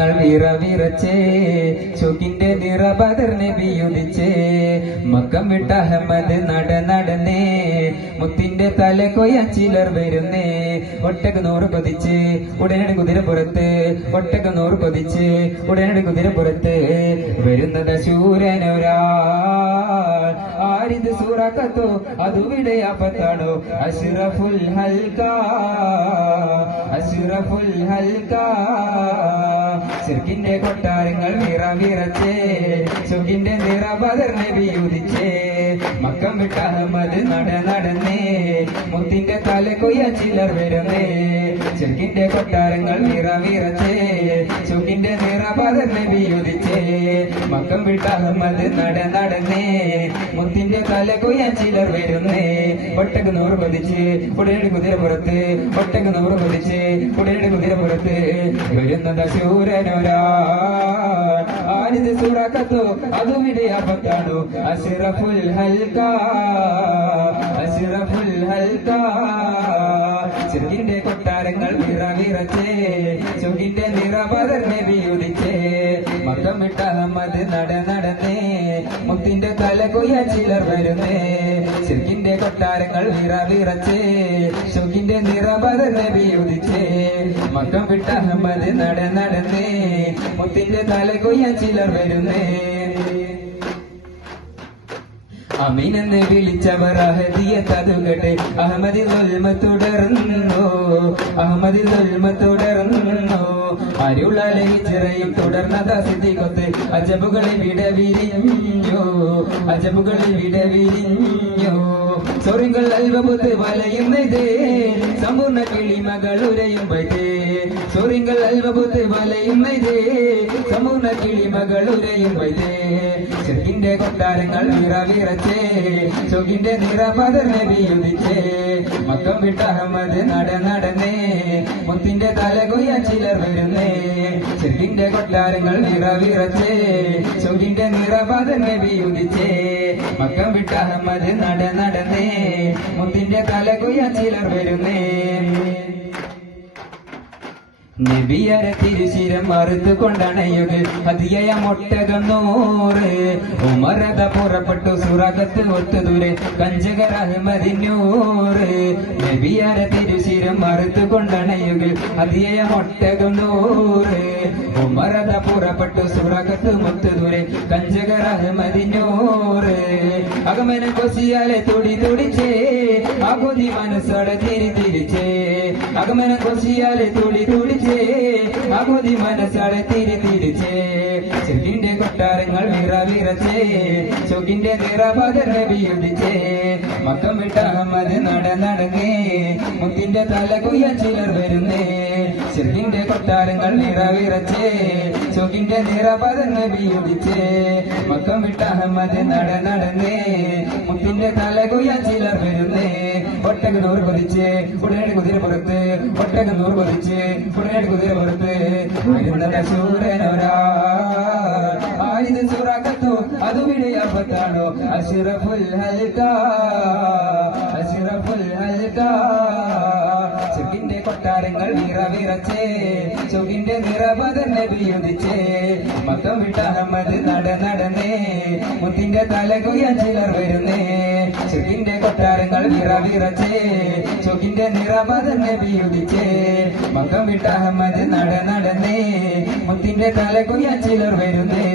കൊട്ടാരങ്ങൾ വിറവിറച്ചേ ചുകിന്റെ നിറ ബദർ നബി ഉദിച്ചേ മക്കം വിട്ട അഹമ്മദ് നടന്നേ മുത്തിന്റെ തല കൊയ്യാൻ ചിലർ വരുന്നേ ഒട്ടക നൂറ് കൊതിച്ച് ഉടനടി കുതിരപ്പുറത്ത് ഒട്ടക നൂറ് കൊതിച്ച് ഉടനടി കുതിരപ്പുറത്ത് വരുന്നത് ശൂരനൊരാൾ ആരിത് സൂറാക്കത്തോ അതുവിടെ ആപത്താണോ അഷ്റഫുൽ ഹൽക അഷ്റഫുൽ ഹൽക ശിർക്കിന്റെ കൊട്ടാരങ്ങൾ വിറവിറച്ചേ ചുകിന്റെ നിറ ബദർ നബി ഉദിച്ചേ മക്കം വിട്ട അഹമ്മദ് നടന്നേ മുത്തിന്റെ തല കൊയ്യാൻ ചിലർ വരുന്നേ ശിർക്കിന്റെ കൊട്ടാരങ്ങൾ വിറവിറച്ചേ ചുകിന്റെ നിറ ബദർ നബി ഉദിച്ചേ മക്കം വിട്ട അഹമ്മദ് നടന്നേ മുത്തിന്റെ തല കൊയ്യാൻ ചിലർ വരുന്നേ ഒട്ടക നൂറ് കൊതിച്ച് ഉടനടി കുതിരപ്പുറത്ത് ഒട്ടക നൂറ് കൊതിച്ച് ഉടനടി കുതിരപ്പുറത്ത് വരുന്നത് ശൂരനൊരാൾ ആരിത് സൂറാക്കത്തോ അതുവിടെ ആപത്താണോ അഷ്റഫുൽ ഹൽക അഷ്റഫുൽ ഹൽക ശിർക്കിന്റെ കൊട്ടാരങ്ങൾ വിറവിറച്ചേ ചുകിന്റെ നിറ ബദർ നബി ഉദിച്ചേ മക്കം വിട്ട അഹമ്മദ് നടന്നേ മുത്തിന്റെ തല കൊയ്യാൻ ചിലർ വരുന്നേ ശിർക്കിന്റെ കൊട്ടാരങ്ങൾ വിറവിറച്ചേ ചുകിന്റെ നിറ ബദർ നബി ഉദിച്ചേ മക്കം വിട്ട അഹമ്മദ് നടന്നേ മുത്തിന്റെ തല കൊയ്യാൻ ചിലർ വരുന്നേ അമീനെന്ന് വിളിച്ചവർ അഹദിയത്തതുകട്ടെ അഹമ്മദിൽ ഉൽമ തുടർന്നു അഹമ്മദിൽ ഉൽമ തുടർന്നു അരുളലെ ഹിജ്റയും തുടർന്നത സിദ്ദീഖത്ത് അജബുകളിൽ വിടവിരിഞ്ഞു അജബുകളിൽ വിടവിരിഞ്ഞു സോറിങ്ങൾ അൽബബുത്ത് വലയുന്നതേ സമ്പൂർണ്ണ കിളിമകൾ ഉരയും വൈതേ സോറിങ്ങൾ അൽബബുത്ത് വലയുന്നതേ സമ്പൂർണ്ണ കിളിമകൾ ഉരയും വൈതേ ശിർക്കിന്റെ കൊട്ടാരങ്ങൾ വിറവിറച്ചേ ചുകിന്റെ നിറ ബദർ നബി ഉദിച്ചേ മക്കം വിട്ട അഹമ്മദ് നടന്നേ മുത്തിന്റെ തല കൊയ്യാൻ ചിലർ വരുന്നേ ശിർക്കിന്റെ കൊട്ടാരങ്ങൾ വിറവിറച്ചേ ചുകിന്റെ നിറ ബദർ നബി ഉദിച്ചേ മക്കം വിട്ട അഹമ്മദ് നടന്നേ മുത്തിന്റെ തല കൊയ്യാൻ ചിലർ വരുന്നേ നബിയരെ തിരുശിരം മറുത്തു കൊണ്ടണയുക ഹദിയ ഒട്ടകം നൂറ് ഉമറത പുറപ്പെട്ടു സുറാഖത്ത് ഒത്തുദൂരെ കഞ്ചകർ അഹമ്മദിനൂറ് നബിയരെ തിരുശിരം മറുത്തു കൊണ്ടണയുക ഹദിയ ഒട്ടകം നൂറ് ഉമറത പുറപ്പെട്ടു സുറാഖത്ത് ഒത്തുദൂരെ കഞ്ചകർ അഹമ്മദിനൂറ് അകമന കൊസിയാലെ തുടിച്ചേ ആകുതി മനസ്സോടെ തിരിച്ചേ അകമന കൊസിയാലെ തുടിച്ചേ ആകുതി മനസ്സാടെ തിരിച്ചേ ശിർക്കിന്റെ കൊട്ടാരങ്ങൾ വിറവിറച്ചേ ചുകിന്റെ നിറ ബദർ നബി ഉദിച്ചേ മക്കം വിട്ട അഹമ്മദ് നടന്നേ മുത്തിന്റെ തല കൊയ്യാൻ ചിലർ വരുന്നേ ശിർക്കിന്റെ കൊട്ടാരങ്ങൾ വിറവിറച്ചേ ചുകിന്റെ നിറ ബദർ നബി ഉദിച്ചേ മക്കം വിട്ട അഹമ്മദ് നടന്നേ മുത്തിന്റെ തല കൊയ്യാൻ ചിലർ വരുന്നേ ഒട്ടക നൂറ് കൊതിച്ച് ഉടനടി കുതിരപ്പുറത്ത് ഒട്ടക നൂറ് കൊതിച്ച് ഉടനടി കുതിരപ്പുറത്ത് വരുന്നത് ശൂരനൊരാൾ ആരിത് സൂറാക്കത്തോ അതുവിടെ ആപത്താണോ അഷ്റഫുൽ ഹൽക അഷ്റഫുൽ ഹൽക ചുകിന്റെ കൊട്ടാരങ്ങൾ വിറവിറച്ചേ ചുകിന്റെ നിറ ബദർ നബി ഉദിച്ചേ മക്കം വിട്ട അഹമ്മദ് നടന്നേ മുത്തിന്റെ തല കൊയ്യാൻ ചിലർ വരുന്നേ ചുകിന്റെ കൊട്ടാരങ്ങൾ വിറവിറച്ചേ ചുകിന്റെ നിറ ബദർ നബി ഉദിച്ചേ മക്കം വിട്ട അഹമ്മദ് നടന്നേ മുത്തിന്റെ തല കൊയ്യാൻ ചിലർ വരുന്നേ